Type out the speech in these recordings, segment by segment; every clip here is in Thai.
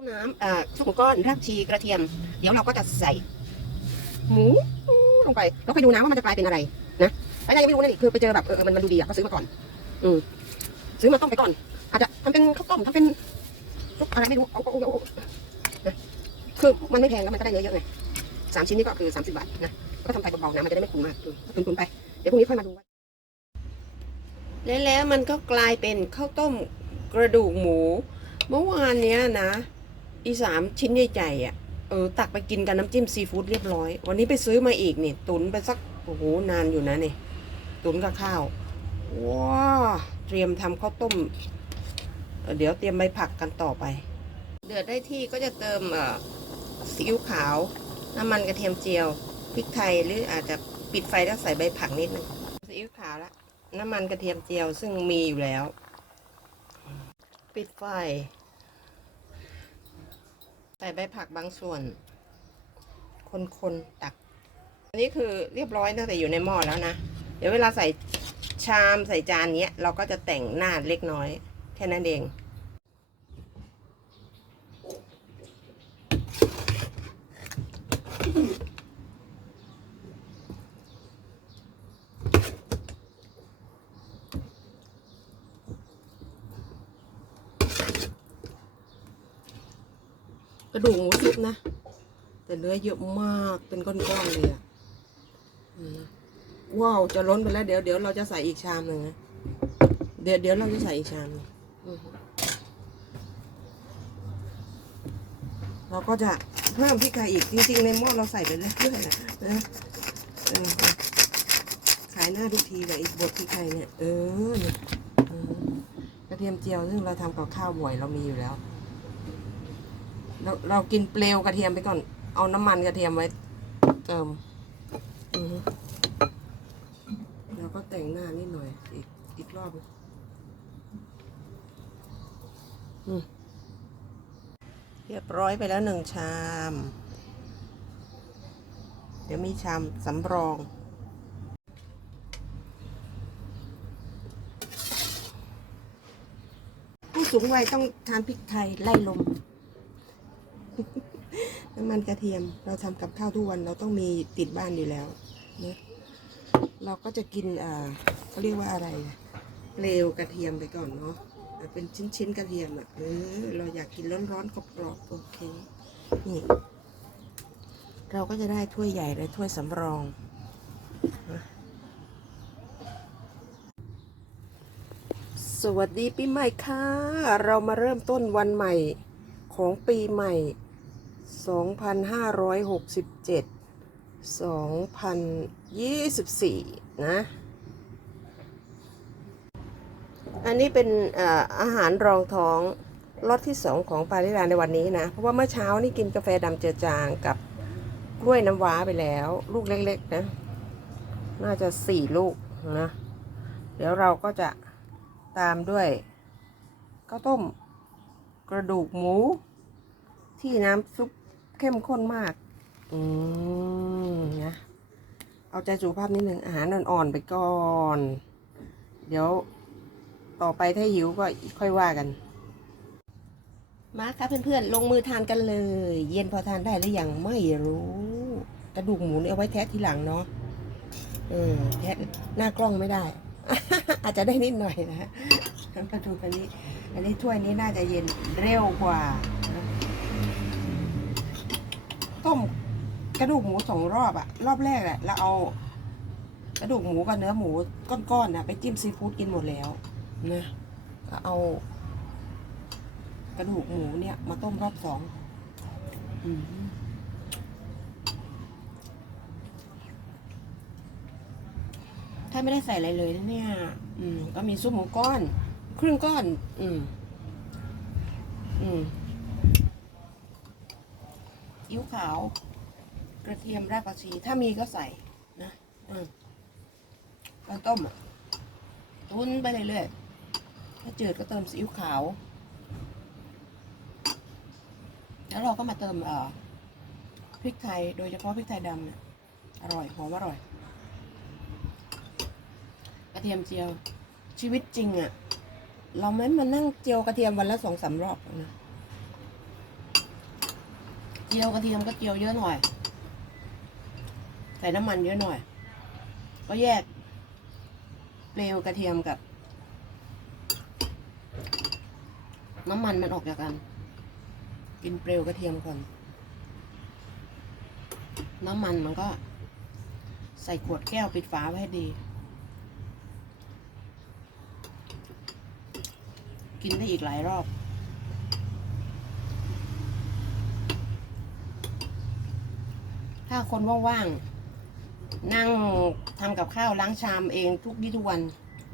ต้มน้ำอ่าซุปหมูก้อนรากชีกระเทียม เดี๋ยวเราก็จะใส่ หมูลงไปแล้วไปดูนะว่ามันจะกลายเป็นอะไรนะไอ้นายยังไม่รู้นี่คือไปเจอแบบเออมันมันดูดีอะก็ซื้อมาก่อน อืมซื้อมาต้มไปก่อน อาจจะทำเป็นข้าวต้มทำเป็นซุปอะไรไม่รู้เอาเอาเอานะคือมันไม่แพงแล้วมันก็ได้เนื้อเยอะไงสามชิ้นนี้ก็คือสามสิบบาทนะก็ทำไปเบาๆนะมันจะได้ไม่ขุ่นมากอืมก็ตุนๆไปเดี๋ยวพรุ่งนี้ค่อยมาดูว่าและแล้วมันก็กลายเป็นข้าวต้มกระดูกหมู เมื่อวานเนี้ยนะ อีสามชิ้นใหญ่ๆอะเออตักไปกินกับน้ำจิ้มซีฟู้ดเรียบร้อย วันนี้ไปซื้อมาอีกเนี่ย ตุนไปสักโอ้โหนานอยู่นะเนี่ยตุนกับข้าวว้าเตรียมทำข้าวต้มเออเดี๋ยวเตรียมใบผักกันต่อไป เดือดได้ที่ก็จะเติมเออซีอิ๊วขาว น้ำมันกระเทียมเจียวพริกไทยหรืออาจจะปิดไฟแล้วใส่ใบผักนิดนึงซีอิ๊วขาวละน้ำมันกระเทียมเจียวซึ่งมีอยู่แล้ว ปิดไฟ ใส่ใบผักบางส่วน คนๆตัก อันนี้คือเรียบร้อยตั้งแต่อยู่ในหม้อแล้วนะ เดี๋ยวเวลาใส่ชามใส่จานเนี้ย เราก็จะแต่งหน้าเล็กน้อย แค่นั้นเอง กระดูกหมูสุกนะ แต่เนื้อเยอะมากเป็นก้อนๆเลยอะว้าวจะล้นไปแล้วเดี๋ยวเดี๋ยวเราจะใส่อีกชามหนึ่งนะเดี๋ยวเดี๋ยวเราจะใส่อีกชามหนึ่งเราก็จะเพิ่มพริกไทยอีกจริงๆในหม้อเราใส่ไปเรื่อยๆแหละนะเออขายหน้าทุกทีเลยไอ้บดพริกไทยเนี่ยเออเนี่ยกระเทียมเจียวซึ่งเราทำกับข้าวบ่อยเรามีอยู่แล้ว เราเรากินเปลวกระเทียมไปก่อน เอาน้ำมันกระเทียมไว้เติมแล้วก็แต่งหน้านิดหน่อย อีกอีกรอบอเรียบร้อยไปแล้วหนึ่งชาม เดี๋ยวมีชามสำรองผู้สูงวัยต้องทานพริกไทยไล่ลม น้ำมันกระเทียม เราทำกับข้าวทุกวันเราต้องมีติดบ้านอยู่แล้วนะเราก็จะกินอ่าเขาเรียกว่าอะไรเปลวกระเทียมไปก่อนเนาะเป็นชิ้นๆกระเทียมอะเออเราอยากกินร้อนๆกรอบๆโอเคนี่เราก็จะได้ถ้วยใหญ่และถ้วยสำรอง สวัสดีปีใหม่ค่ะ เรามาเริ่มต้นวันใหม่ของปีใหม่ 2567 2024 นะ อันนี้เป็นอาอาหารรองท้องรสที่สองของปาริลาในวันนี้นะ เพราะว่าเมื่อเช้านี่กินกาแฟดำเจือจางกับกล้วยน้ำว้าไปแล้ว ลูกเล็กๆนะ น่าจะสี่ลูกนะ เดี๋ยวเราก็จะตามด้วยข้าวต้มกระดูกหมูที่น้ำซุป เข้มข้นมาก อืมนะเอาใจสุขภาพนิดนึงอาหารอ่อนๆไปก่อน เดี๋ยวต่อไปถ้าหิวก็ค่อยว่ากัน มาค่ะเพื่อนๆ ลงมือทานกันเลย เย็นพอทานได้หรือยังไม่รู้ กระดูกหมูเนี่ยเอาไว้แทะทีหลังเนาะเออแทะหน้ากล้องไม่ได้ อาจจะได้นิดหน่อยนะฮะกระดูกอันนี้ อันนี้ถ้วยนี้น่าจะเย็นเร็วกว่านะ ต้มกระดูกหมูสองรอบอะรอบแรกอะเราเอากระดูกหมูกับเนื้อหมูก้อนๆน่ะไปจิ้มซีฟู้ดกินหมดแล้วนะก็เอา กระดูกหมูเนี่ย มาต้มรอบสองถ้าไม่ได้ใส่อะไรเลยเนี่ย อืม ก็มีซุปหมูก้อน ครึ่งก้อน อืม อืมอิ๊วขาว กระเทียมรากผักชี ถ้ามีก็ใส่นะอืมตอนต้มอะตุนไปเรื่อยๆถ้าจืดก็เติมซีอิ๊วขาว แล้วเราก็มาเติมเอ่อพริกไทย โดยเฉพาะพริกไทยดำเนี่ยอร่อยหอมอร่อย กระเทียมเจียวชีวิตจริงอะ่ะ เราไม่มานั่งเจียวกระเทียมวันละสองสามรอบนะ เจียวกระเทียมก็เจียวเยอะหน่อย ใส่น้ำมันเยอะหน่อย ก็แยกเปลวกระเทียมกับ น้ำมันมันออกจากกัน กินเปลวกระเทียมก่อน น้ำมันมันก็ ใส่ขวดแก้วปิดฝาไว้ให้ดี กินได้อีกหลายรอบ ถ้าคนว่างๆ นั่งทำกับข้าวล้างชามเองทุกวี่ทุกวัน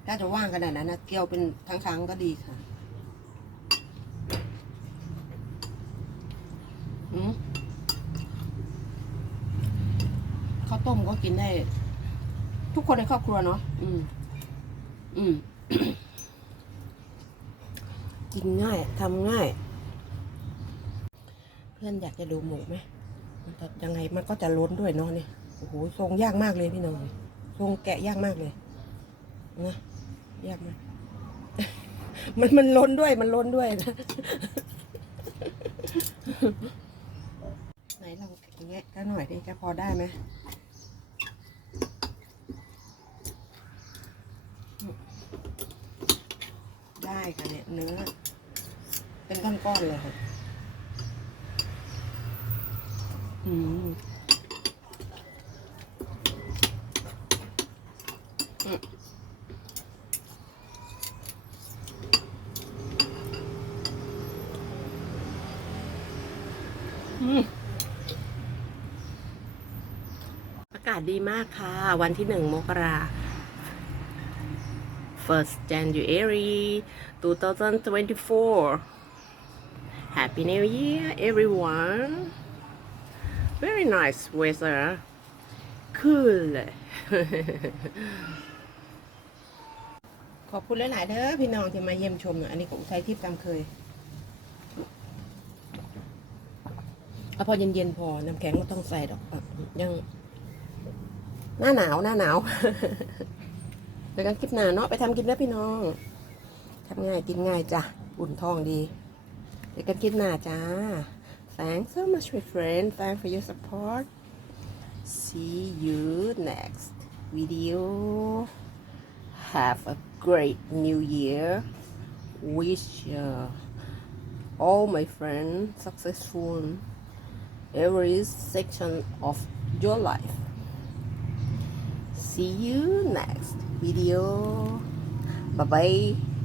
ถ้าจะว่างขนาดนั้นนะเกี๊ยวเป็นทั้งครั้งๆก็ดีค่ะข้าวต้มก็กินได้ ทุกคนในครอบครัวเนาะอืม อืม กินง่ายทำง่าย เพื่อนอยากจะดูหมูไหม มันจะยังไงมันก็จะล้นด้วยเนาะเนี่ยโอ้โหทรงยากมากเลยพี่น้องทรงแกะยากมากเลยนะยากมากมันมันล้นด้วยมันล้นด้วยนะไหนลองแงะกันหน่อยดิจะพอได้ไหมได้ค่ะเนี่ยเนื้อ เป็นก้อนๆเลยค่ะ อากาศดีมากค่ะ วันที่หนึ่งมกรา first January 2024 Happy New Year everyone very nice weather cool ขอบคุณหลาย ๆเด้อพี่น้องที่มาเยี่ยมชมเนอะอันนี้ผมใช้ทิพย์ตามเคยเอาพอเย็น ๆ พอ น้ำแข็งไม่ต้องใส่ดอกอยัง หน้าหนาวหน้าหนาวเดี๋ยวกันคลิปหน้าเนาะไปทำกินแล้วพี่น้องทำง่ายกินง่ายจ้ะ อุ่นท้องดี เดี๋ยวกันคลิปหน้าจ้า Thanks so much my friend. Thanks for your support. See you next video. Have a great new year. Wish uh, all my friends successful every section of your life. See you next video. Bye bye.